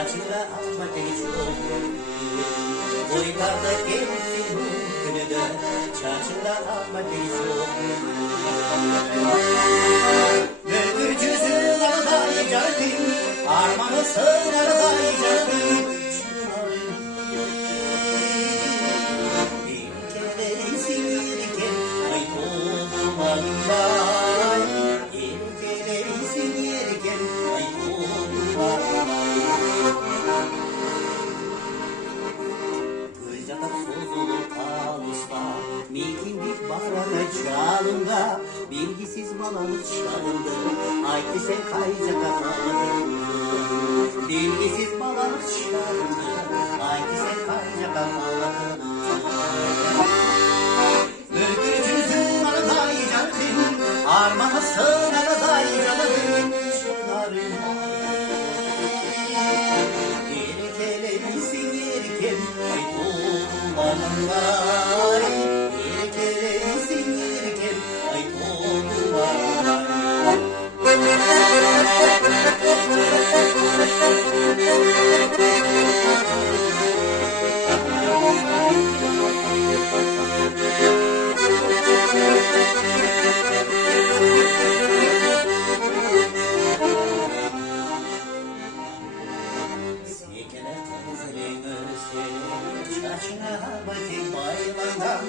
Saçında ateş yok. Boylarda gelsin bu günü de saçında ateş yok. Gökyüzü arada gördüm, armanı sığınarda gördüm. Bir kere sinirken ay olmadım vay. Bir kere sinirken ay olmadım. Kırcada sozulur kalusla, mikindik bahrana çalımda, bilgisiz malanı çalındı, ayki sen kayca kafaladın. Bilgisiz malanı çalındı, ayki sen kayca kafaladın. Ürkücüzün arada yiyecektin, armanısın arada yiyecektin, çınarım. Vay, bir kere sinirken ay oldu vay. Saçına bakayım baylandan,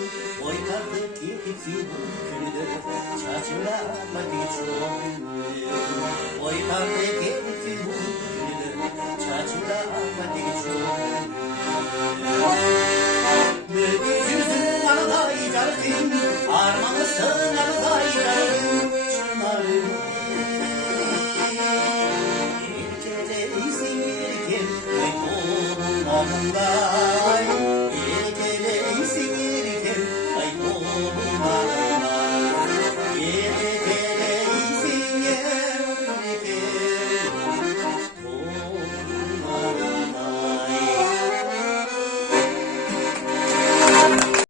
oynardık yetiksi bu günü. Saçına bakayım çok ünlü, oynardık yetiksi bu günü. Saçına bakayım çok ünlü. Gökyüzün arada yiyecektin, armanısın arada yiyecektin, çınarım. Bir gece sinirken, ay kolum alında.